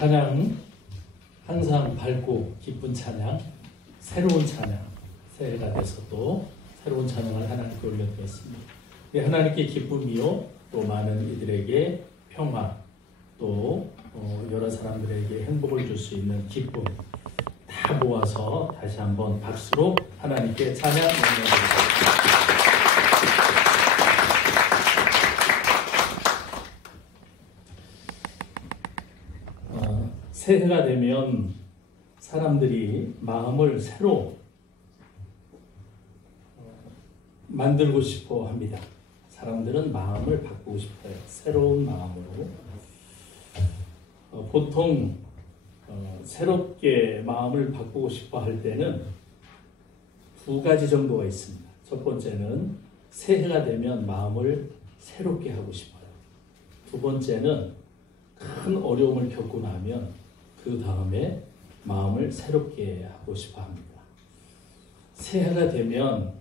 찬양, 항상 밝고 기쁜 찬양, 새로운 찬양, 새해가 돼서도 새로운 찬양을 하나님께 올려드렸습니다. 하나님께 기쁨이요, 또 많은 이들에게 평화, 또 여러 사람들에게 행복을 줄 수 있는 기쁨 다 모아서 다시 한번 박수로 하나님께 찬양 올려드립니다. 새해가 되면 사람들이 마음을 새로 만들고 싶어 합니다. 사람들은 마음을 바꾸고 싶어요. 새로운 마음으로. 보통 새롭게 마음을 바꾸고 싶어 할 때는 두 가지 정도가 있습니다. 첫 번째는 새해가 되면 마음을 새롭게 하고 싶어요. 두 번째는 큰 어려움을 겪고 나면 그 다음에 마음을 새롭게 하고 싶어 합니다. 새해가 되면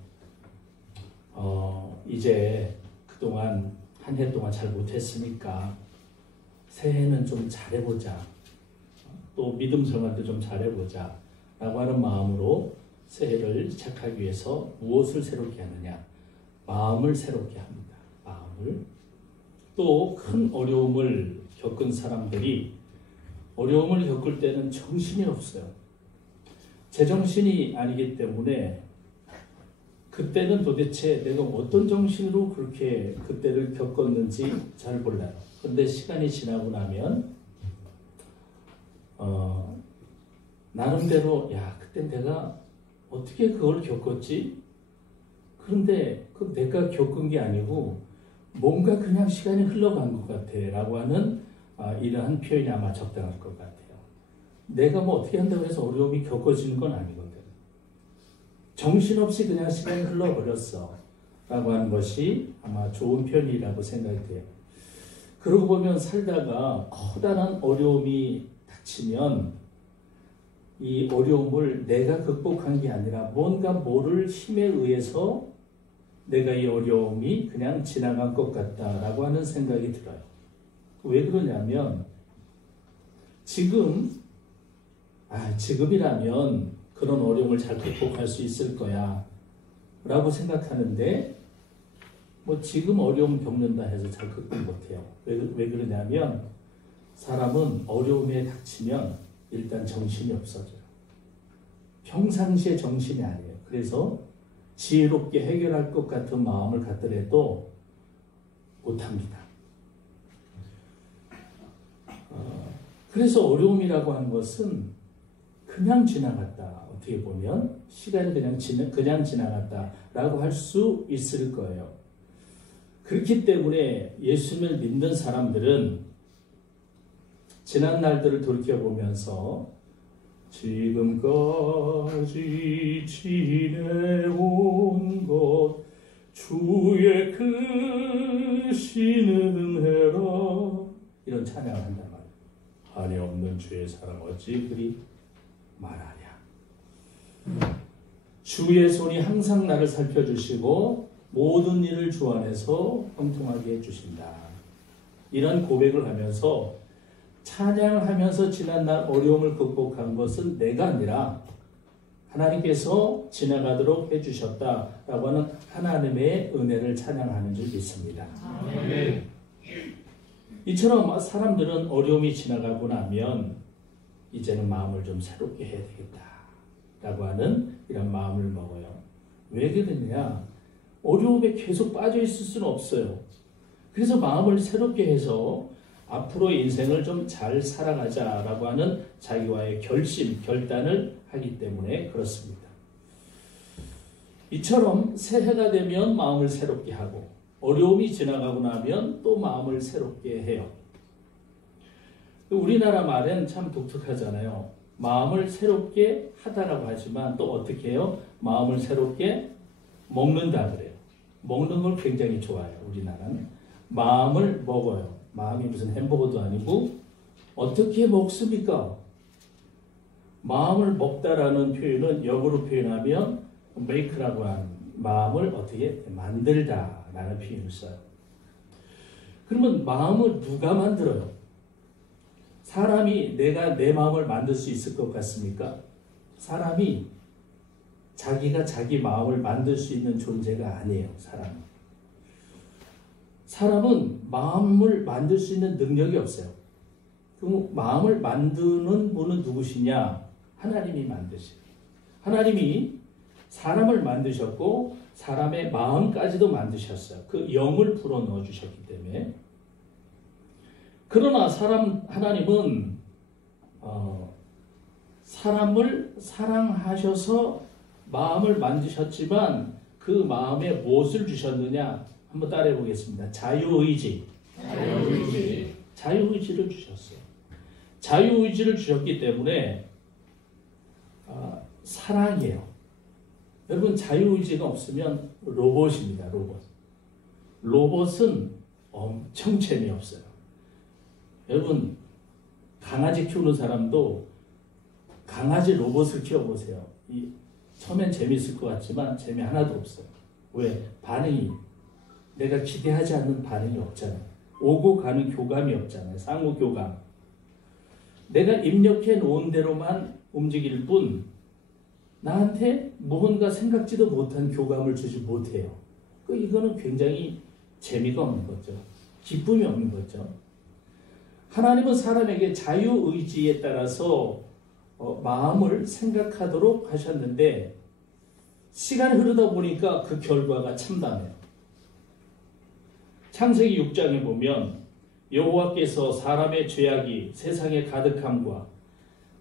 이제 그동안 한 해 동안 잘 못했으니까 새해는 좀 잘해보자. 또 믿음 생활도 좀 잘해보자. 라고 하는 마음으로 새해를 시작하기 위해서 무엇을 새롭게 하느냐? 마음을 새롭게 합니다. 마음을. 또 큰 어려움을 겪은 사람들이 어려움을 겪을 때는 정신이 없어요. 제정신이 아니기 때문에 그때는 도대체 내가 어떤 정신으로 그렇게 그때를 겪었는지 잘 몰라요. 그런데 시간이 지나고 나면 나름대로 그때 내가 어떻게 그걸 겪었지? 그런데 그 내가 겪은 게 아니고 뭔가 그냥 시간이 흘러간 것 같아 라고 하는 이러한 표현이 아마 적당할 것 같아요. 내가 뭐 어떻게 한다고 해서 어려움이 겪어지는 건 아니거든. 정신없이 그냥 시간이 흘러버렸어 라고 하는 것이 아마 좋은 표현이라고 생각이 돼요. 그러고 보면 살다가 커다란 어려움이 닥치면 이 어려움을 내가 극복한 게 아니라 뭔가 모를 힘에 의해서 내가 이 어려움이 그냥 지나간 것 같다라고 하는 생각이 들어요. 왜 그러냐면 지금이라면 그런 어려움을 잘 극복할 수 있을 거야 라고 생각하는데 지금 어려움 겪는다 해서 잘 극복 못해요. 왜 그러냐면 사람은 어려움에 닥치면 일단 정신이 없어져요. 평상시에 정신이 아니에요. 그래서 지혜롭게 해결할 것 같은 마음을 갖더라도 못합니다. 그래서 어려움이라고 하는 것은 그냥 지나갔다. 어떻게 보면 시간이 그냥 지나갔다라고 할 수 있을 거예요. 그렇기 때문에 예수님을 믿는 사람들은 지난 날들을 돌이켜보면서 지금까지 지내온 것 주의 크신 은혜라 이런 찬양을 한단 말이에요. 한이 없는 주의 사랑 어찌 그리 말하랴. 주의 손이 항상 나를 살펴주시고 모든 일을 주 안에서 형통하게 해주신다. 이런 고백을 하면서 찬양을 하면서 지난날 어려움을 극복한 것은 내가 아니라 하나님께서 지나가도록 해주셨다라고 하는 하나님의 은혜를 찬양하는 줄 믿습니다. 아멘. 이처럼 사람들은 어려움이 지나가고 나면 이제는 마음을 좀 새롭게 해야 되겠다라고 하는 이런 마음을 먹어요. 왜 그러냐? 어려움에 계속 빠져 있을 수는 없어요. 그래서 마음을 새롭게 해서 앞으로 인생을 좀 잘 살아가자라고 하는 자기와의 결단을 하기 때문에 그렇습니다. 이처럼 새해가 되면 마음을 새롭게 하고 어려움이 지나가고 나면 또 마음을 새롭게 해요. 우리나라 말은 참 독특하잖아요. 마음을 새롭게 하다라고 하지만 또 어떻게 해요? 마음을 새롭게 먹는다 그래요. 먹는 걸 굉장히 좋아해요. 우리나라는 마음을 먹어요. 마음이 무슨 햄버거도 아니고 어떻게 먹습니까? 마음을 먹다라는 표현은 역으로 표현하면 make라고 하는 마음을 어떻게 만들다라는 표현을 써요. 그러면 마음을 누가 만들어요? 사람이 내가 내 마음을 만들 수 있을 것 같습니까? 사람이 자기가 자기 마음을 만들 수 있는 존재가 아니에요. 사람은 마음을 만들 수 있는 능력이 없어요. 그럼 마음을 만드는 분은 누구시냐? 하나님이 만드시고, 하나님이 사람을 만드셨고 사람의 마음까지도 만드셨어요. 그 영을 불어 넣어 주셨기 때문에. 그러나 하나님은 사람을 사랑하셔서 마음을 만드셨지만 그 마음에 무엇을 주셨느냐? 한번 따라해 보겠습니다. 자유의지를 주셨어요. 자유의지를 주셨기 때문에 사랑이에요. 여러분, 자유의지가 없으면 로봇입니다. 로봇은 엄청 재미없어요. 여러분, 강아지 키우는 사람도 강아지 로봇을 키워보세요. 처음엔 재미있을 것 같지만 재미 하나도 없어요. 왜? 반응이 내가 기대하지 않는 반응이 없잖아요. 오고 가는 교감이 없잖아요. 상호 교감. 내가 입력해 놓은 대로만 움직일 뿐 나한테 무언가 생각지도 못한 교감을 주지 못해요. 이거는 굉장히 재미가 없는 거죠. 기쁨이 없는 거죠. 하나님은 사람에게 자유의지에 따라서 마음을 생각하도록 하셨는데 시간이 흐르다 보니까 그 결과가 참담해요. 창세기 6장에 보면 여호와께서 사람의 죄악이 세상에 가득함과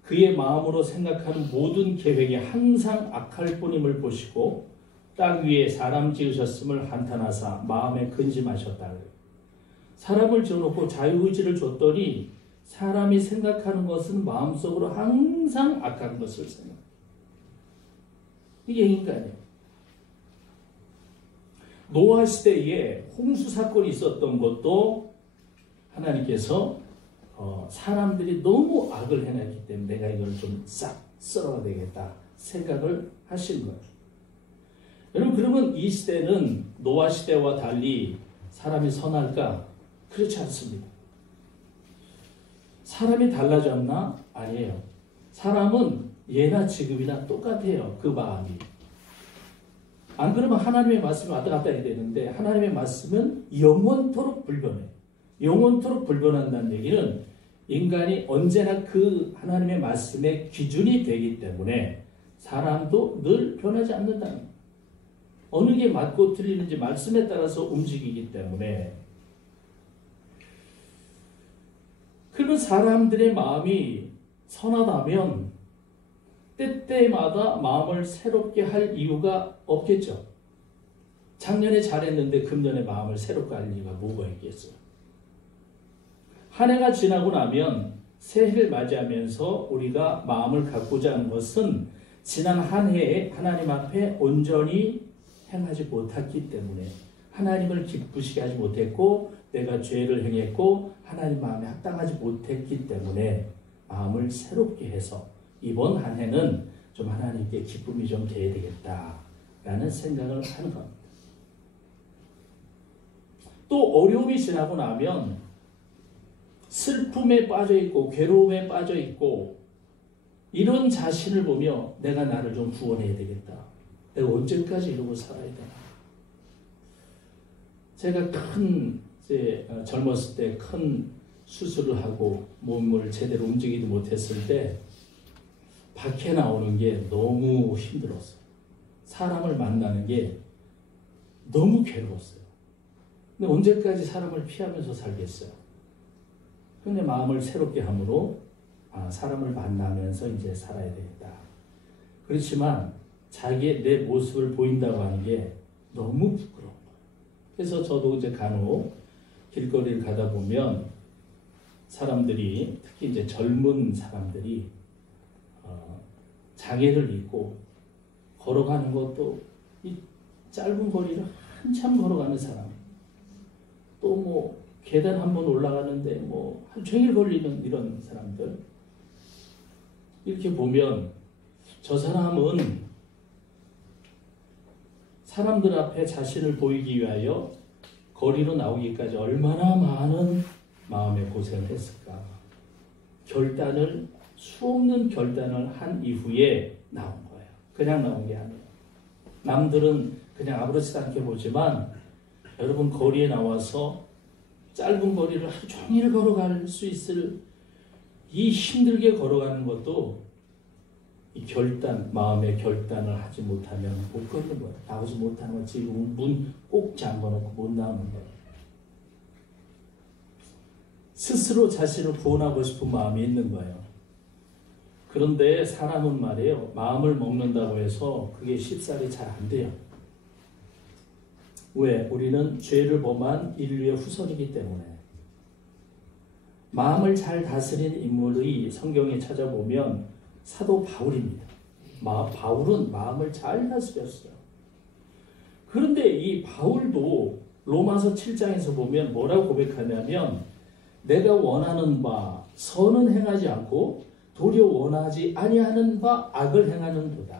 그의 마음으로 생각하는 모든 계획이 항상 악할 뿐임을 보시고 땅 위에 사람 지으셨음을 한탄하사 마음에 근심하셨다. 사람을 지어놓고 자유의지를 줬더니 사람이 생각하는 것은 마음속으로 항상 악한 것을 생각해요. 이게 인간이에요. 노아 시대에 홍수 사건이 있었던 것도 하나님께서 사람들이 너무 악을 해놨기 때문에 내가 이걸 좀 싹 썰어야 되겠다 생각을 하신 거예요. 여러분, 그러면 이 시대는 노아 시대와 달리 사람이 선할까? 그렇지 않습니다. 사람이 달라졌나? 아니에요. 사람은 예나 지금이나 똑같아요. 그 마음이. 안 그러면 하나님의 말씀이 왔다 갔다 해야 되는데 하나님의 말씀은 영원토록 불변해요. 영원토록 불변한다는 얘기는 인간이 언제나 그 하나님의 말씀의 기준이 되기 때문에 사람도 늘 변하지 않는다는 거예요. 어느 게 맞고 틀리는지 말씀에 따라서 움직이기 때문에. 그러면 사람들의 마음이 선하다면 때때마다 마음을 새롭게 할 이유가 없겠죠. 작년에 잘했는데 금년에 마음을 새롭게 할 이유가 뭐가 있겠어요. 한 해가 지나고 나면 새해를 맞이하면서 우리가 마음을 갖고자 하는 것은 지난 한 해에 하나님 앞에 온전히 행하지 못했기 때문에 하나님을 기쁘시게 하지 못했고 내가 죄를 행했고 하나님 마음에 합당하지 못했기 때문에 마음을 새롭게 해서 이번 한 해는 좀 하나님께 기쁨이 좀 돼야 되겠다라는 생각을 하는 겁니다. 또 어려움이 지나고 나면 슬픔에 빠져 있고 괴로움에 빠져 있고 이런 자신을 보며 내가 나를 좀 구원해야 되겠다. 내가 언제까지 이러고 살아야 되나. 제가 젊었을 때 큰 수술을 하고 몸을 제대로 움직이지 못했을 때 밖에 나오는 게 너무 힘들었어요. 사람을 만나는 게 너무 괴로웠어요. 근데 언제까지 사람을 피하면서 살겠어요? 근데 마음을 새롭게 함으로 사람을 만나면서 이제 살아야 되겠다. 그렇지만 내 모습을 보인다고 하는 게 너무 부끄러운 거예요. 그래서 저도 이제 간혹 길거리를 가다 보면 사람들이, 특히 이제 젊은 사람들이 장애를 입고 걸어가는 것도 이 짧은 거리를 한참 걸어가는 사람, 또 뭐 계단 한 번 올라가는데 뭐 하루 종일 걸리는 이런 사람들, 이렇게 보면 저 사람은 사람들 앞에 자신을 보이기 위하여 거리로 나오기까지 얼마나 많은 마음의 고생을 했을까. 수없는 결단을 한 이후에 나온 거예요. 그냥 나온 게 아니에요. 남들은 그냥 아무렇지도 않게 보지만 여러분 거리에 나와서 짧은 거리를 하루 종일 걸어갈 수 있을 이 힘들게 걸어가는 것도 이 마음의 결단을 하지 못하면 못 걷는 거예요. 나오지 못하는 거 지금 문 꼭 잠궈놓고 못 나오는 거예요. 스스로 자신을 구원하고 싶은 마음이 있는 거예요. 그런데 사람은 말이에요. 마음을 먹는다고 해서 그게 쉽사리 잘 안 돼요. 왜? 우리는 죄를 범한 인류의 후손이기 때문에. 마음을 잘 다스린 인물의 성경에 찾아보면 사도 바울입니다. 바울은 마음을 잘 다스렸어요. 그런데 이 바울도 로마서 7장에서 보면 뭐라고 고백하냐면 내가 원하는 바 선은 행하지 않고 도리어 원하지 아니하는 바 악을 행하는도다.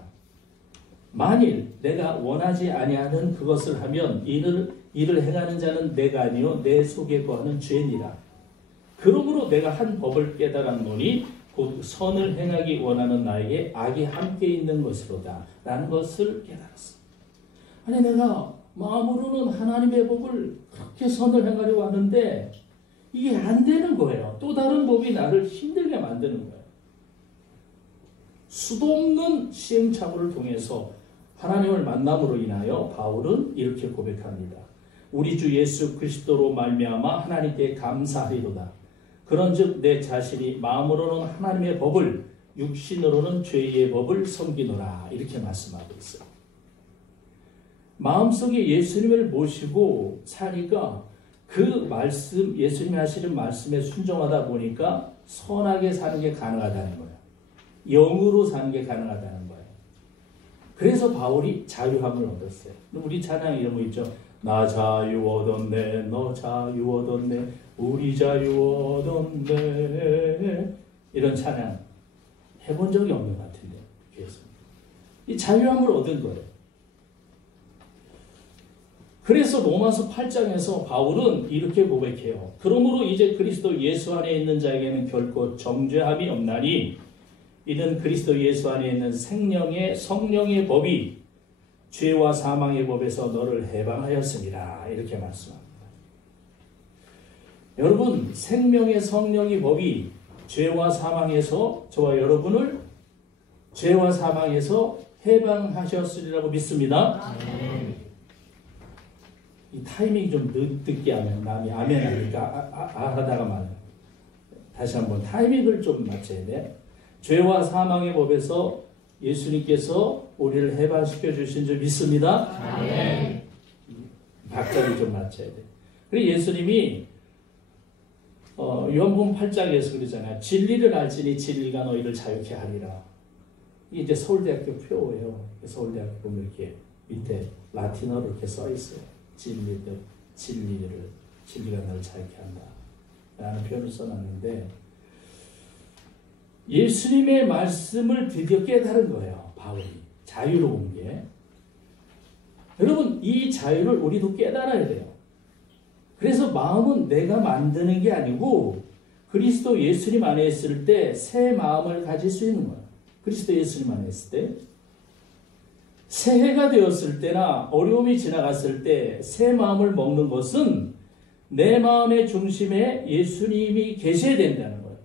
만일 내가 원하지 아니하는 그것을 하면 이를 행하는 자는 내가 아니요 내 속에 거하는 죄니라. 그러므로 내가 한 법을 깨달았노니 곧 선을 행하기 원하는 나에게 악이 함께 있는 것이로다 라는 것을 깨달았어. 아니 내가 마음으로는 하나님의 법을 그렇게 선을 행하려고 하는데 이게 안 되는 거예요. 또 다른 법이 나를 힘들게 만드는 거예요. 수도 없는 시행착오를 통해서 하나님을 만남으로 인하여 바울은 이렇게 고백합니다. 우리 주 예수 그리스도로 말미암아 하나님께 감사하리로다. 그런즉 내 자신이 마음으로는 하나님의 법을 육신으로는 죄의 법을 섬기노라. 이렇게 말씀하고 있어요. 마음속에 예수님을 모시고 사니까 그 말씀, 예수님이 하시는 말씀에 순종하다 보니까 선하게 사는 게 가능하다는 거예요. 영으로 사는 게 가능하다는 거예요. 그래서 바울이 자유함을 얻었어요. 우리 찬양 이런 거 있죠. 나 자유 얻었네, 너 자유 얻었네, 우리 자유 얻었네. 이런 찬양 해본 적이 없는 것 같은데. 그래서 이 자유함을 얻은 거예요. 그래서 로마서 8장에서 바울은 이렇게 고백해요. 그러므로 이제 그리스도 예수 안에 있는 자에게는 결코 정죄함이 없나니 이는 그리스도 예수 안에 있는 생명의 성령의 법이 죄와 사망의 법에서 너를 해방하였으니라. 이렇게 말씀합니다. 여러분, 생명의 성령의 법이 죄와 사망에서 저와 여러분을 죄와 사망에서 해방하셨으리라고 믿습니다. 이 타이밍이 좀 늦게 하면 남이 아멘 하니까 하다가 말해요. 다시 한번 타이밍을 좀 맞춰야 돼. 죄와 사망의 법에서 예수님께서 우리를 해방시켜 주신 줄 믿습니다. 아멘. 박자를 좀 맞춰야 돼. 그리고 예수님이 요한복음 8장에서 그러잖아요. 진리를 알지니 진리가 너희를 자유케 하리라. 이게 이제 서울대학교 표어예요. 서울대학교 보면 이렇게 밑에 라틴어로 이렇게 써 있어요. 진리가 너를 자유케 한다 라는 표현을 써놨는데 예수님의 말씀을 드디어 깨달은 거예요. 바울이 자유로운 게. 여러분 이 자유를 우리도 깨달아야 돼요. 그래서 마음은 내가 만드는 게 아니고 그리스도 예수님 안에 있을 때 새 마음을 가질 수 있는 거예요. 그리스도 예수님 안에 있을 때 새해가 되었을 때나 어려움이 지나갔을 때 새 마음을 먹는 것은 내 마음의 중심에 예수님이 계셔야 된다는 거예요.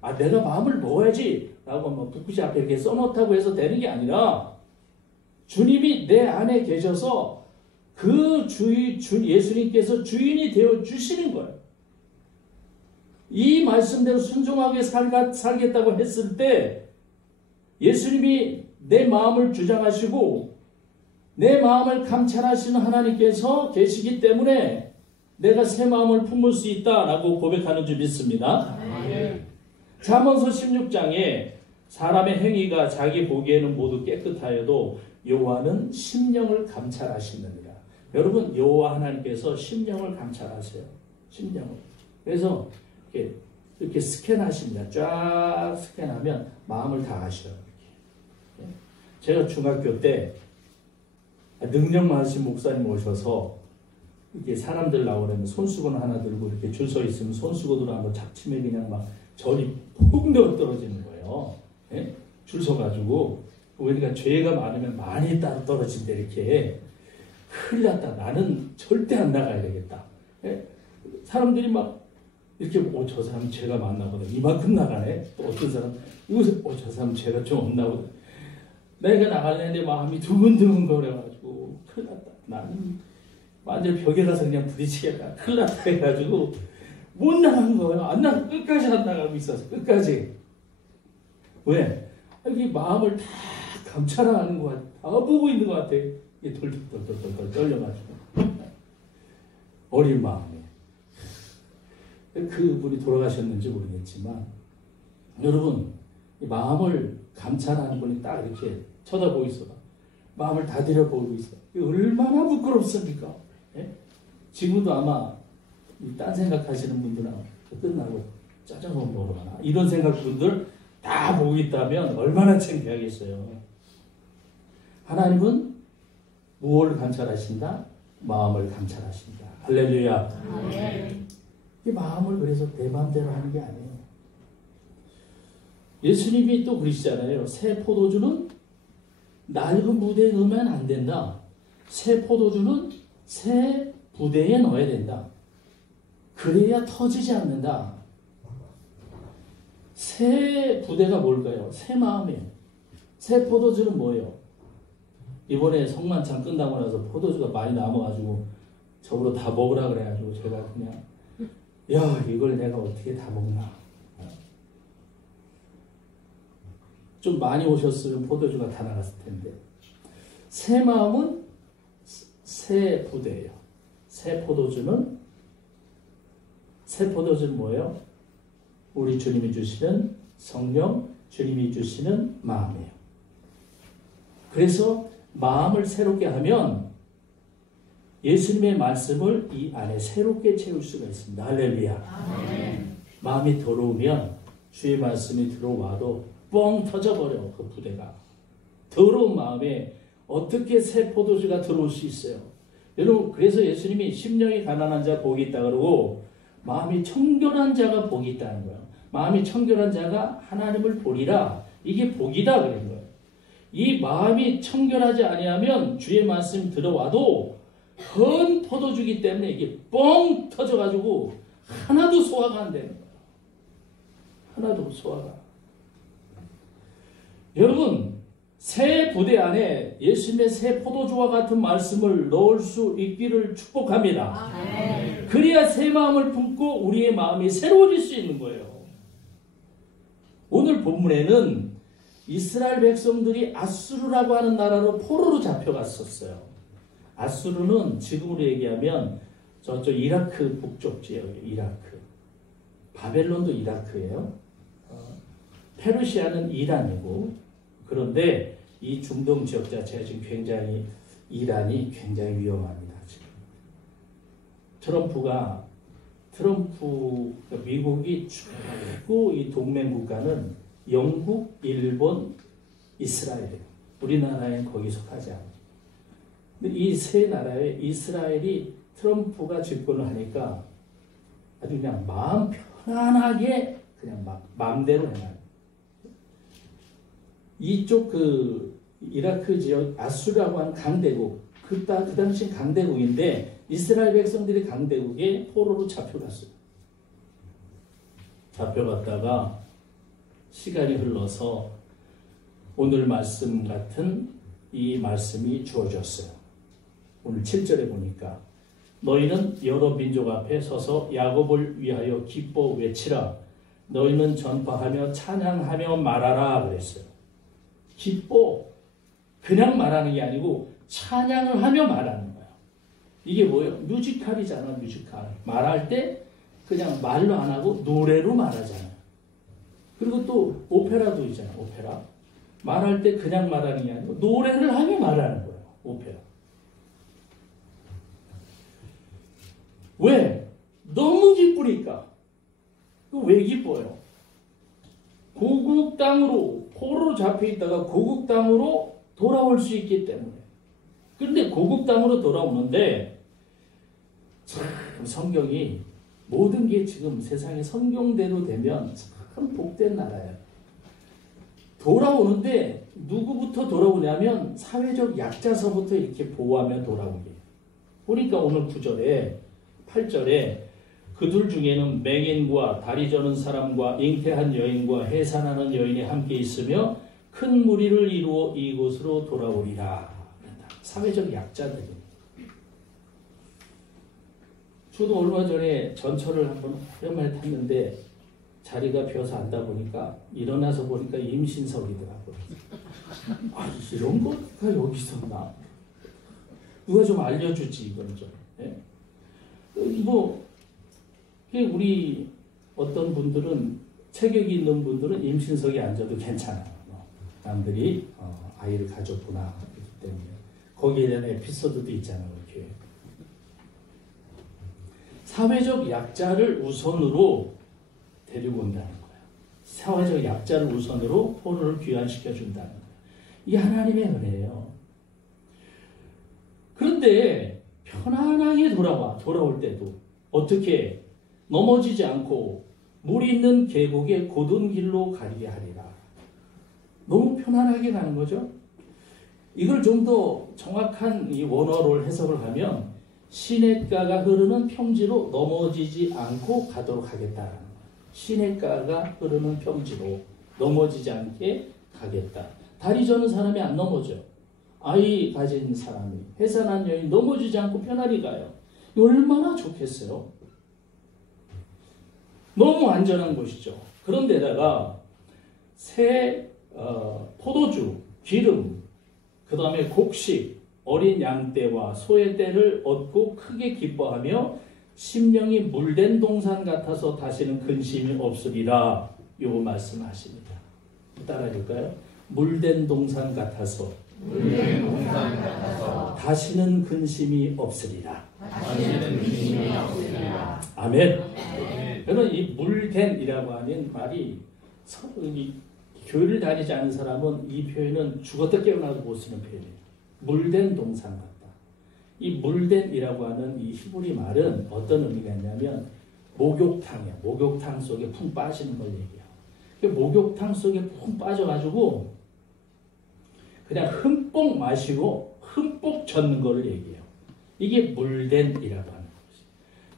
아, 내가 마음을 먹어야지 라고 뭐 붓글씨 앞에 이렇게 써놓다고 해서 되는 게 아니라 주님이 내 안에 계셔서 그 예수님께서 주인이 되어 주시는 거예요. 이 말씀대로 순종하게 살겠다고 했을 때 예수님이 내 마음을 주장하시고 내 마음을 감찰하시는 하나님께서 계시기 때문에 내가 새 마음을 품을 수 있다라고 고백하는 줄 믿습니다. 잠언서 16장에 사람의 행위가 자기 보기에는 모두 깨끗하여도 여호와는 심령을 감찰하시느니라. 여러분 여호와 하나님께서 심령을 감찰하세요. 심령을. 그래서 이렇게 스캔하십니다. 쫙 스캔하면 마음을 다 아셔요. 제가 중학교 때 능력 많으신 목사님 오셔서 이렇게 사람들 나오려면 손수건 하나 들고 이렇게 줄 서 있으면 손수건으로 한번 작침에 그냥 막 절이 푹 넣어 떨어지는 거예요. 예? 줄 서가지고. 그러니까 죄가 많으면 많이 따로 떨어진다 이렇게. 큰일 났다. 나는 절대 안 나가야 되겠다. 예? 사람들이 막 이렇게 저 사람 죄가 많나 보다. 이만큼 나가네. 또 어떤 사람 저 사람 죄가 좀 없나 보다. 내가 나가려는데 마음이 두근두근 거려가지고 큰일 났다. 나는 완전 벽에 가서 그냥 부딪히겠다. 큰일 났다 해가지고 못 나간 거예요. 안 나가 끝까지 안 나가고 있어서 끝까지. 왜? 이 마음을 다 감찰하는 것 같아. 다 보고 있는 것 같아. 이게 돌돌돌돌돌 떨려가지고 어린 마음에. 그분이 돌아가셨는지 모르겠지만 여러분 이 마음을 감찰하는 분이 딱 이렇게 쳐다보고 있어. 마음을 다 들여보고 있어. 얼마나 부끄럽습니까? 예? 지금도 아마 딴 생각하시는 분들은 끝나고 짜장면 먹으러 가나 이런 생각분들 다 보고 있다면 얼마나 창피하겠어요. 하나님은 무엇을 감찰하신다? 마음을 감찰하신다. 할렐루야. 이 마음을 그래서 내 마음대로 하는 게 아니에요. 예수님이 또 그러시잖아요. 새 포도주는 낡은 부대에 넣으면 안 된다. 새 포도주는 새 부대에 넣어야 된다. 그래야 터지지 않는다. 새 부대가 뭘까요? 새 마음이에요. 새 포도주는 뭐예요? 이번에 성만찬 끝나고 나서 포도주가 많이 남아가지고 저보러 다 먹으라 그래가지고 제가 그냥 야 이걸 내가 어떻게 다 먹나. 좀 많이 오셨으면 포도주가 다 나갔을 텐데. 새 마음은 새 부대예요. 새 포도주는 뭐예요? 우리 주님이 주시는 성령, 주님이 주시는 마음이에요. 그래서 마음을 새롭게 하면 예수님의 말씀을 이 안에 새롭게 채울 수가 있습니다. 할렐루야. 마음이 더러우면 주의 말씀이 들어와도 뻥 터져버려. 그 부대가. 더러운 마음에 어떻게 새 포도주가 들어올 수 있어요? 여러분 그래서 예수님이 심령이 가난한 자 복이 있다 그러고 마음이 청결한 자가 복이 있다는 거예요. 마음이 청결한 자가 하나님을 보리라. 이게 복이다 그런 거예요. 이 마음이 청결하지 아니하면 주의 말씀 들어와도 헌 포도주기 때문에 이게 뻥 터져가지고 하나도 소화가 안 되는 거예요. 하나도 소화가. 여러분 새 부대 안에 예수님의 새 포도주와 같은 말씀을 넣을 수 있기를 축복합니다. 그래야 새 마음을 품고 우리의 마음이 새로워질 수 있는 거예요. 오늘 본문에는 이스라엘 백성들이 아수르라고 하는 나라로 포로로 잡혀갔었어요. 아수르는 지금으로 얘기하면 저쪽 이라크 북쪽 지역이에요. 이라크. 바벨론도 이라크예요. 페르시아는 이란이고. 그런데 이 중동 지역 자체가 지금 굉장히 이란이 굉장히 위험합니다. 지금. 미국이 쭉 이 동맹 국가는 영국, 일본, 이스라엘이에요. 우리나라엔 거기 속하지 않아요. 근데 이 세 나라에 이스라엘이 트럼프가 집권을 하니까 아주 그냥 마음 편안하게 그냥 막 마음대로 해놔요. 이쪽 그 이라크 지역 아수르라고 하는 강대국, 그 당시 강대국인데 이스라엘 백성들이 강대국에 포로로 잡혀갔어요. 잡혀갔다가 시간이 흘러서 오늘 말씀 같은 이 말씀이 주어졌어요. 오늘 7절에 보니까 너희는 여러 민족 앞에 서서 야곱을 위하여 기뻐 외치라. 너희는 전파하며 찬양하며 말하라 그랬어요. 기뻐 그냥 말하는 게 아니고 찬양을 하며 말하는 거예요. 이게 뭐예요? 뮤지컬이잖아. 뮤지컬. 말할 때 그냥 말로 안 하고 노래로 말하잖아요. 그리고 또 오페라도 있잖아요. 오페라. 말할 때 그냥 말하는 게 아니고 노래를 하며 말하는 거예요. 오페라. 왜? 너무 기쁘니까. 왜 기뻐요? 고국 땅으로 포로로 잡혀있다가 고국 땅으로 돌아올 수 있기 때문에. 그런데 고국 땅으로 돌아오는데 참 성경이 모든 게 지금 세상에 성경대로 되면 참 참 복된 나라예요. 돌아오는데 누구부터 돌아오냐면 사회적 약자서부터 이렇게 보호하며 돌아오게. 보니까 오늘 9절에 8절에 그들 중에는 맹인과 다리 저는 사람과 잉태한 여인과 해산하는 여인이 함께 있으며 큰 무리를 이루어 이곳으로 돌아오리라. 사회적 약자들이. 저도 얼마 전에 전철을 한번 오랜만에 탔는데 자리가 비어서 앉다 보니까 일어나서 보니까 임신석이더라고요. 아, 이런 거가 여기 있었나? 누가 좀 알려주지 이건 좀. 예? 뭐 우리 어떤 분들은 체격이 있는 분들은 임신석에 앉아도 괜찮아요. 남들이 아이를 가졌구나 그렇기 때문에 거기에 대한 에피소드도 있잖아요. 이렇게. 사회적 약자를 우선으로 데리고 온다는 거예요. 사회적 약자를 우선으로 포로를 귀환시켜 준다는 거예요. 이게 하나님의 은혜예요. 그런데 편안하게 돌아올 때도 어떻게 넘어지지 않고 물 있는 계곡의 곧은 길로 가리게 하리라. 너무 편안하게 가는 거죠. 이걸 좀 더 정확한 이 원어를 해석을 하면 시냇가가 흐르는 평지로 넘어지지 않고 가도록 하겠다라는 거예요. 시냇가가 흐르는 평지로 넘어지지 않게 가겠다. 다리 저는 사람이 안 넘어져. 아이 가진 사람이, 해산한 여인이 넘어지지 않고 편안히 가요. 얼마나 좋겠어요. 너무 안전한 곳이죠. 그런데다가 새 포도주, 기름, 그 다음에 곡식, 어린 양떼와 소의 떼를 얻고 크게 기뻐하며 심령이 물된 동산 같아서 다시는 근심이 없으리라. 요 말씀하십니다. 따라해볼까요? 물된 동산 같아서 다시는 근심이 없으리라. 아멘. 그러면 이 물된이라고 하는 말이 교회를 다니지 않은 사람은 이 표현은 죽었다 깨어나도 못 쓰는 표현이에요. 물된 동산 같다. 이 물된이라고 하는 이 히브리 말은 어떤 의미가 있냐면 목욕탕이야. 목욕탕 속에 푹 빠지는 걸 얘기해요. 목욕탕 속에 푹 빠져가지고 그냥 흠뻑 마시고 흠뻑 젖는 걸 얘기해요. 이게 물된이라고 하는 것이.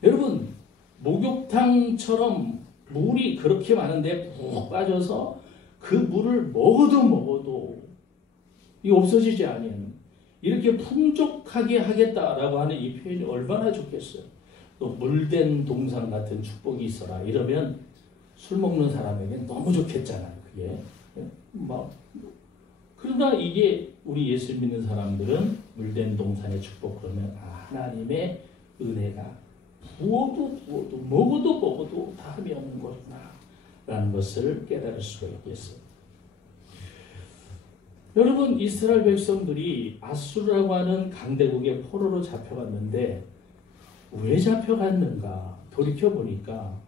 여러분 목욕탕처럼 물이 그렇게 많은데 푹 빠져서 그 물을 먹어도 이 없어지지 않는 이렇게 풍족하게 하겠다라고 하는 이 표현이 얼마나 좋겠어요. 또 물된 동산 같은 축복이 있어라 이러면 술 먹는 사람에게 너무 좋겠잖아요. 그게 그러나 이게 우리 예수 믿는 사람들은 물된 동산의 축복 그러면 하나님의 은혜가 부어도 먹어도 다 함이 없는 거구나 라는 것을 깨달을 수가 있겠어요. 여러분 이스라엘 백성들이 아수르라고 하는 강대국의 포로로 잡혀갔는데 왜 잡혀갔는가 돌이켜보니까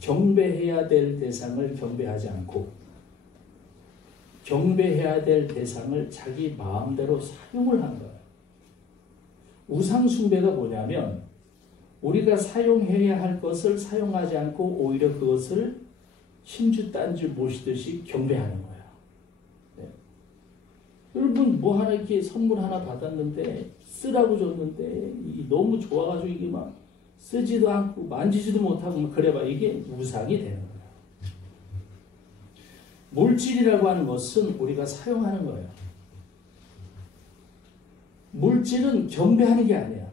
경배해야 될 대상을 경배하지 않고 경배해야 될 대상을 자기 마음대로 사용을 한 거예요. 우상 숭배가 뭐냐면 우리가 사용해야 할 것을 사용하지 않고 오히려 그것을 신주 딴주 모시듯이 경배하는 거예요. 네. 여러분 뭐 하나 이렇게 선물 하나 받았는데 쓰라고 줬는데 이게 너무 좋아가지고 이게 막 쓰지도 않고 만지지도 못하고 막 그래봐 이게 우상이 되는 거예요. 물질이라고 하는 것은 우리가 사용하는 거예요. 물질은 경배하는 게 아니야.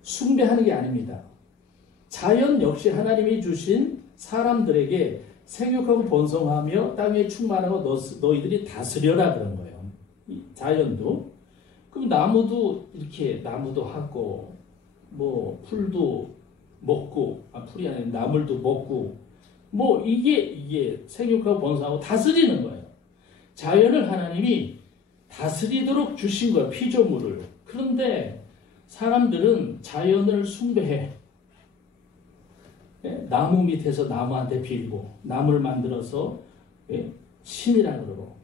숭배하는 게 아닙니다. 자연 역시 하나님이 주신 사람들에게 생육하고 번성하며 땅에 충만하고 너희들이 다스려라 그런 거예요. 이 자연도. 그럼 나무도 이렇게 나무도 하고 뭐 풀도 먹고 풀이 아니라 나물도 먹고 뭐 이게 생육하고 번성하고 다스리는 거예요. 자연을 하나님이 다스리도록 주신 거예요. 피조물을. 그런데 사람들은 자연을 숭배해. 나무 밑에서 나무한테 빌고 나무를 만들어서 신이라 그러고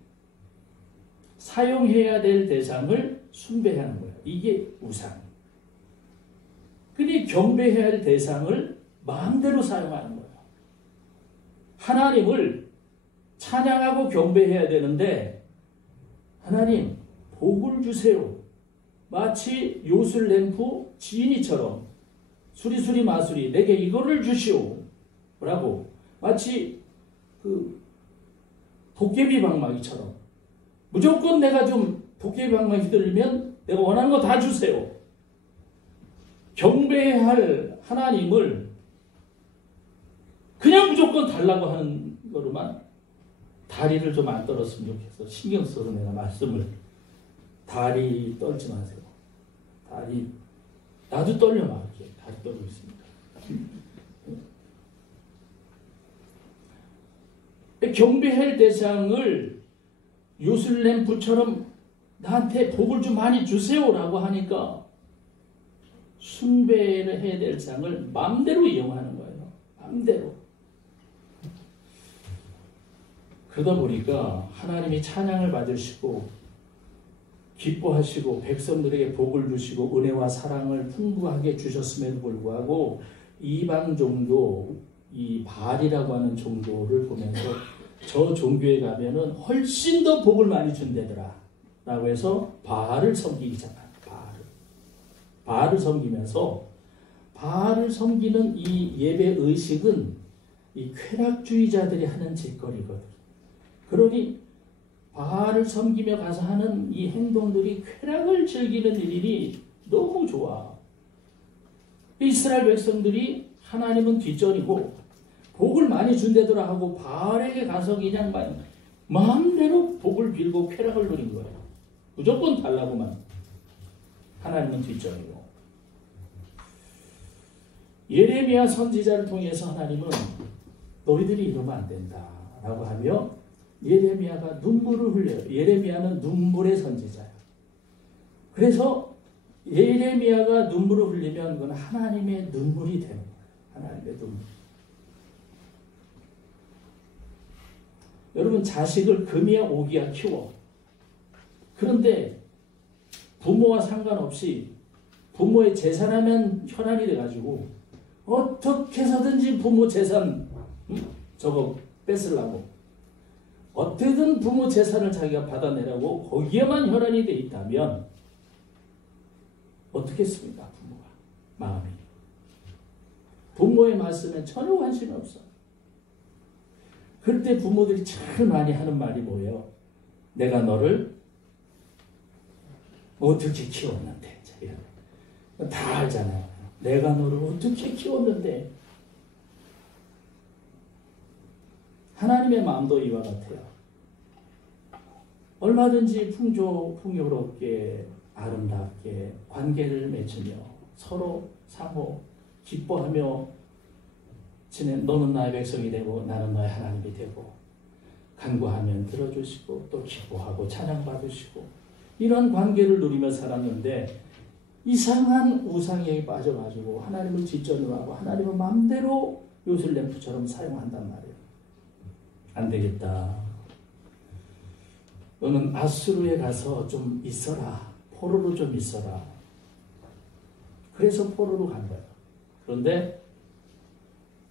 사용해야 될 대상을 숭배하는 거예요. 이게 우상. 근데 경배해야 할 대상을 마음대로 사용하는 거예요. 하나님을 찬양하고 경배해야 되는데 하나님 복을 주세요. 마치 요술램프 지인이처럼 수리수리 마수리 내게 이거를 주시오 라고 마치 그 도깨비 방망이처럼 무조건 내가 좀 도깨비 방망이 휘둘리면 내가 원하는 거 다 주세요. 경배해야 할 하나님을 그냥 무조건 달라고 하는 거로만 다리를 좀 안 떨었으면 좋겠어. 신경 써서 내가 말씀을 다리 떨지 마세요. 다리 나도 떨려 막 이렇게 다리 떨고 있습니다. 경배할 대상을 요술램프처럼 나한테 복을 좀 많이 주세요라고 하니까 숭배를 해야 될 상을 마음대로 이용하는 거예요. 마음대로. 그러다 보니까 하나님이 찬양을 받으시고 기뻐하시고 백성들에게 복을 주시고 은혜와 사랑을 풍부하게 주셨음에도 불구하고 이방 종교, 이 바알이라고 하는 종교를 보면서 저 종교에 가면은 훨씬 더 복을 많이 준대더라 라고 해서 바알을 섬기기 시작합니다. 바알을 섬기면서 바알을 섬기는 이 예배 의식은 이 쾌락주의자들이 하는 짓거리거든. 그러니 바알을 섬기며 가서 하는 이 행동들이 쾌락을 즐기는 일이 너무 좋아. 이스라엘 백성들이 하나님은 뒷전이고 복을 많이 준대더라 하고 바알에게 가서 그냥 마음대로 복을 빌고 쾌락을 누린 거예요. 무조건 달라고만. 하나님은 뒷전이고. 예레미야 선지자를 통해서 하나님은 너희들이 이러면 안 된다 라고 하며 예레미야가 눈물을 흘려요. 예레미야는 눈물의 선지자야. 그래서 예레미야가 눈물을 흘리면 그건 하나님의 눈물이 되는 거예요. 하나님의 눈물. 여러분 자식을 금이야 오기야 키워. 그런데 부모와 상관없이 부모의 재산하면 혈안이 돼가지고 어떻게 해서든지 부모 재산 저거 뺏으려고 어떻게든 부모 재산을 자기가 받아내려고 거기에만 혈안이 돼 있다면 어떻겠습니까? 부모가 마음이 부모의 말씀에 전혀 관심이 없어. 그럴 때 부모들이 참 많이 하는 말이 뭐예요? 내가 너를 어떻게 키웠는데 다 알잖아요. 내가 너를 어떻게 키웠는데. 하나님의 마음도 이와 같아요. 얼마든지 풍요롭게 아름답게 관계를 맺으며 서로 상호 기뻐하며 너는 나의 백성이 되고 나는 너의 하나님이 되고 간구하면 들어주시고 또 기뻐하고 찬양받으시고 이런 관계를 누리며 살았는데 이상한 우상에 빠져가지고 하나님을 뒷전으로 하고 하나님을 마음대로 요술램프처럼 사용한단 말이에요. 안 되겠다. 너는 아수르에 가서 좀 있어라. 포로로 좀 있어라. 그래서 포로로 간 거예요. 그런데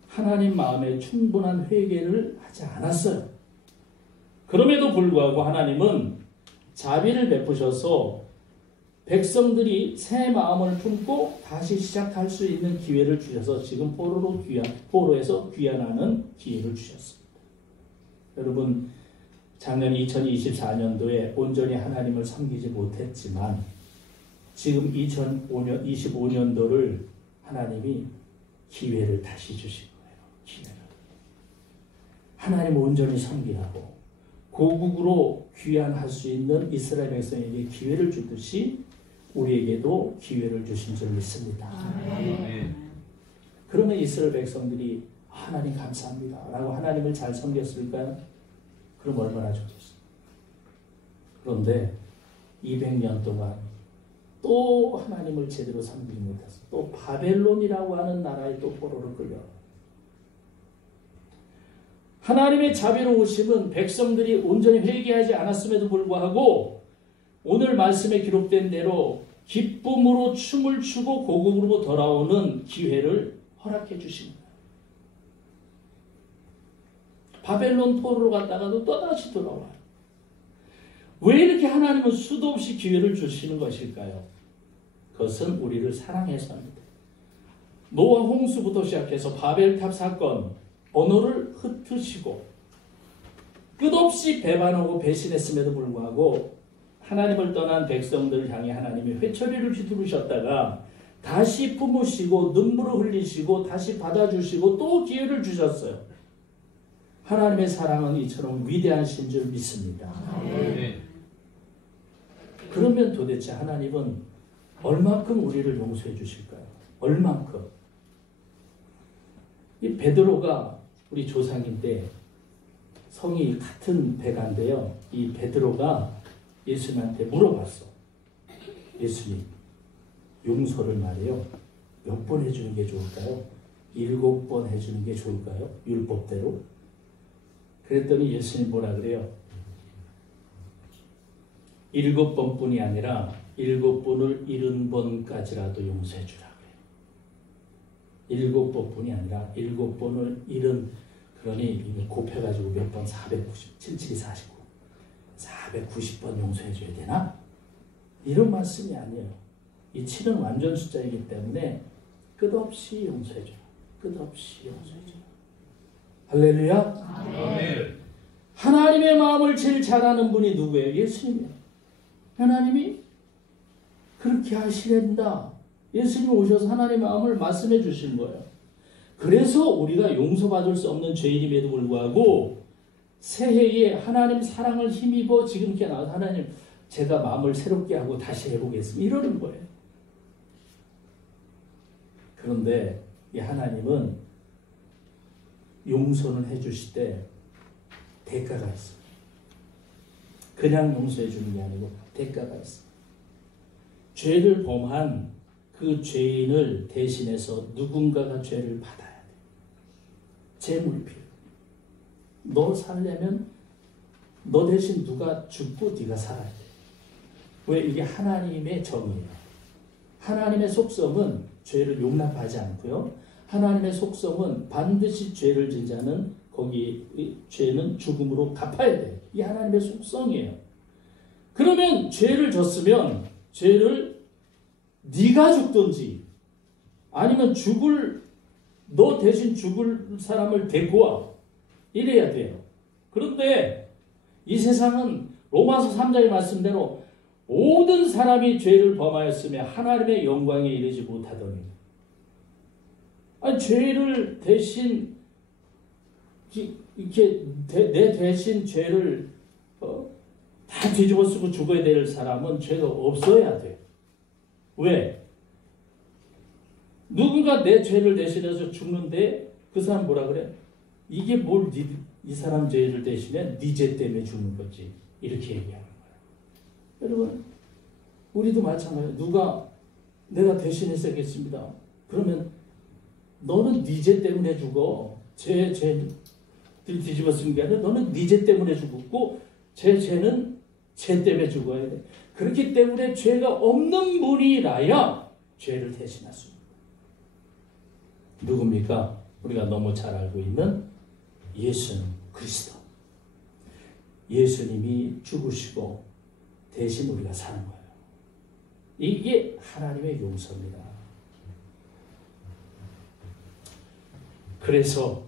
하나님 마음에 충분한 회개를 하지 않았어요. 그럼에도 불구하고 하나님은 자비를 베푸셔서 백성들이 새 마음을 품고 다시 시작할 수 있는 기회를 주셔서 지금 포로에서 귀환하는 기회를 주셨습니다. 여러분 작년 2024년도에 온전히 하나님을 섬기지 못했지만 지금 2025년도를 하나님이 기회를 다시 주신 거예요. 기회를. 하나님을 온전히 섬기라고 고국으로 귀환할 수 있는 이스라엘 백성에게 기회를 주듯이 우리에게도 기회를 주신 줄 믿습니다. 그러면 이스라엘 백성들이 하나님 감사합니다 라고 하나님을 잘 섬겼을까요? 그럼 얼마나 좋겠어요. 그런데 200년 동안 또 하나님을 제대로 섬기지 못해서 또 바벨론이라고 하는 나라에 또 포로를 끌려. 하나님의 자비로우심은 백성들이 온전히 회개하지 않았음에도 불구하고 오늘 말씀에 기록된 대로 기쁨으로 춤을 추고 고국으로 돌아오는 기회를 허락해 주십니다. 바벨론 포로로 갔다가도 또다시 돌아와요. 왜 이렇게 하나님은 수도 없이 기회를 주시는 것일까요? 그것은 우리를 사랑해서입니다. 노아 홍수부터 시작해서 바벨탑 사건, 언어를 흩으시고 끝없이 배반하고 배신했음에도 불구하고 하나님을 떠난 백성들을 향해 하나님이 회초리를 휘두르셨다가 다시 품으시고 눈물을 흘리시고 다시 받아주시고 또 기회를 주셨어요. 하나님의 사랑은 이처럼 위대하신 줄 믿습니다. 네. 그러면 도대체 하나님은 얼만큼 우리를 용서해 주실까요? 얼만큼? 이 베드로가 우리 조상인데 성이 같은 베가인데요. 이 베드로가 예수님한테 물어봤어. 예수님, 용서를 말이에요. 몇 번 해주는 게 좋을까요? 7번 해주는 게 좋을까요? 율법대로? 그랬더니 예수님 뭐라 그래요? 7번뿐이 아니라 7번을 70번까지라도 용서해 주라 그래요. 7번뿐이 아니라 7번을 70, 그러니 이게 곱해가지고 몇 번? 490, 77, 49. 490번 용서해 줘야 되나? 이런 말씀이 아니에요. 이 7은 완전 숫자이기 때문에 끝없이 용서해 줘요. 끝없이 용서해 줘요. 할렐루야. 아멘. 하나님의 마음을 제일 잘 아는 분이 누구예요? 예수님이에요. 하나님이 그렇게 하시랜다. 예수님이 오셔서 하나님의 마음을 말씀해 주신 거예요. 그래서 우리가 용서받을 수 없는 죄인임에도 불구하고 새해에 하나님 사랑을 힘입어 지금 이렇게 나와서 하나님 제가 마음을 새롭게 하고 다시 해보겠습니다. 이러는 거예요. 그런데 이 하나님은 용서는 해주실 때 대가가 있어요. 그냥 용서해 주는 게 아니고 대가가 있어요. 죄를 범한 그 죄인을 대신해서 누군가가 죄를 받아야 돼. 재물이 필요해. 너 살려면 너 대신 누가 죽고 네가 살아야 돼. 왜? 이게 하나님의 정의예요. 하나님의 속성은 죄를 용납하지 않고요. 하나님의 속성은 반드시 죄를 진 자는 거기 죄는 죽음으로 갚아야 돼. 이게 하나님의 속성이에요. 그러면 죄를 졌으면 죄를 네가 죽든지 아니면 너 대신 죽을 사람을 데리고 와. 이래야 돼요. 그런데 이 세상은 로마서 3장의 말씀대로 모든 사람이 죄를 범하였으며 하나님의 영광에 이르지 못하더니 아니 죄를 대신 이렇게 내 대신 죄를 다 뒤집어 쓰고 죽어야 될 사람은 죄가 없어야 돼. 왜? 누군가 내 죄를 대신해서 죽는데 그 사람 뭐라 그래? 이게 뭘 이 사람 죄를 대신해? 네 죄 때문에 죽는 거지. 이렇게 얘기하는 거야. 여러분 우리도 마찬가지예요. 누가 내가 대신해서 하겠습니다. 그러면 너는 네 죄 때문에 죽어. 죄를 뒤집어 쓴 게 아니라 너는 네 죄 때문에 죽었고 제 죄는 죄 때문에 죽어야 돼. 그렇기 때문에 죄가 없는 분이라야 죄를 대신할 수 있습니다. 누굽니까? 우리가 너무 잘 알고 있는 예수는 그리스도. 예수님이 죽으시고 대신 우리가 사는 거예요. 이게 하나님의 용서입니다. 그래서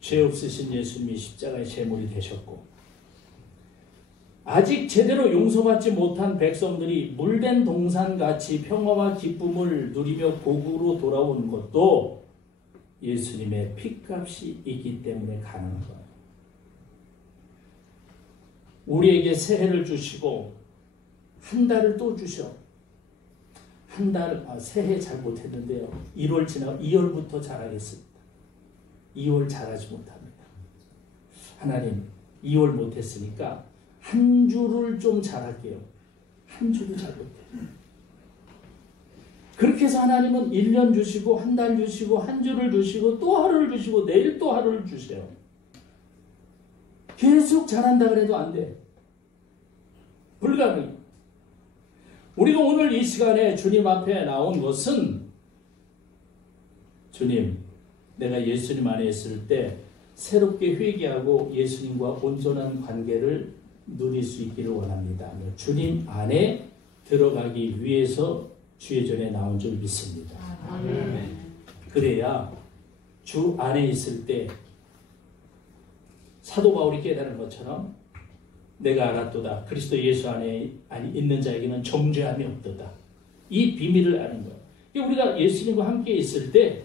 죄 없으신 예수님이 십자가의 제물이 되셨고 아직 제대로 용서받지 못한 백성들이 물된 동산같이 평화와 기쁨을 누리며 고국으로 돌아오는 것도 예수님의 피값이 있기 때문에 가능한 거예요. 우리에게 새해를 주시고 한 달을 또 주셔. 새해 잘 못했는데요. 1월 지나고 2월부터 잘하겠습니다. 2월 잘하지 못합니다. 하나님 2월 못했으니까 한 주를 좀 잘할게요. 한 주도 잘 못해요. 그렇게 해서 하나님은 1년 주시고 한 달 주시고 한 주를 주시고 또 하루를 주시고 내일 또 하루를 주세요. 계속 잘한다 그래도 안 돼. 불가능해. 우리가 오늘 이 시간에 주님 앞에 나온 것은 주님 내가 예수님 안에 있을 때 새롭게 회개하고 예수님과 온전한 관계를 누릴 수 있기를 원합니다. 주님 안에 들어가기 위해서 주의 전에 나온 줄 믿습니다. 그래야 주 안에 있을 때 사도 바울이 깨달은 것처럼 내가 알았도다. 그리스도 예수 안에 있는 자에게는 정죄함이 없도다. 이 비밀을 아는 거예요. 우리가 예수님과 함께 있을 때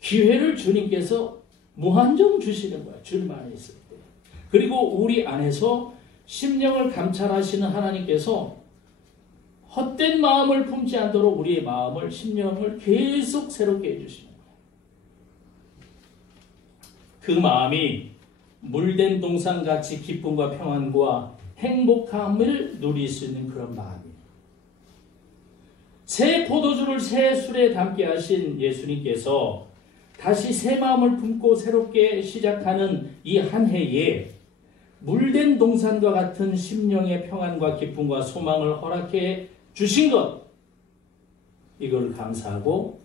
기회를 주님께서 무한정 주시는 거예요. 주님 안에 있을 때. 그리고 우리 안에서 심령을 감찰하시는 하나님께서 헛된 마음을 품지 않도록 우리의 마음을, 심령을 계속 새롭게 해주시는 거예요. 그 마음이 물된 동산같이 기쁨과 평안과 행복함을 누릴 수 있는 그런 마음이에요. 새 포도주를 새 술에 담게 하신 예수님께서 다시 새 마음을 품고 새롭게 시작하는 이 한 해에 물된 동산과 같은 심령의 평안과 기쁨과 소망을 허락해 주신 것, 이걸 감사하고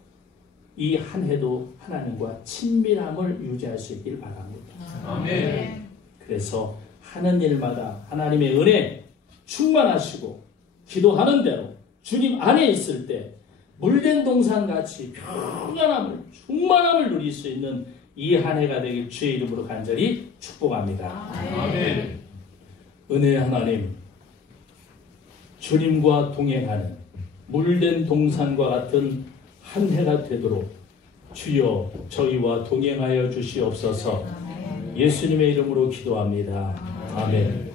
이 한 해도 하나님과 친밀함을 유지할 수 있길 바랍니다. 아멘. 그래서 하는 일마다 하나님의 은혜 충만하시고 기도하는 대로 주님 안에 있을 때 물된 동산같이 평안함을, 충만함을 누릴 수 있는 이 한 해가 되길 주의 이름으로 간절히 축복합니다. 아멘. 은혜의 하나님, 주님과 동행하는 물된 동산과 같은 한 해가 되도록 주여 저희와 동행하여 주시옵소서. 예수님의 이름으로 기도합니다. 아멘.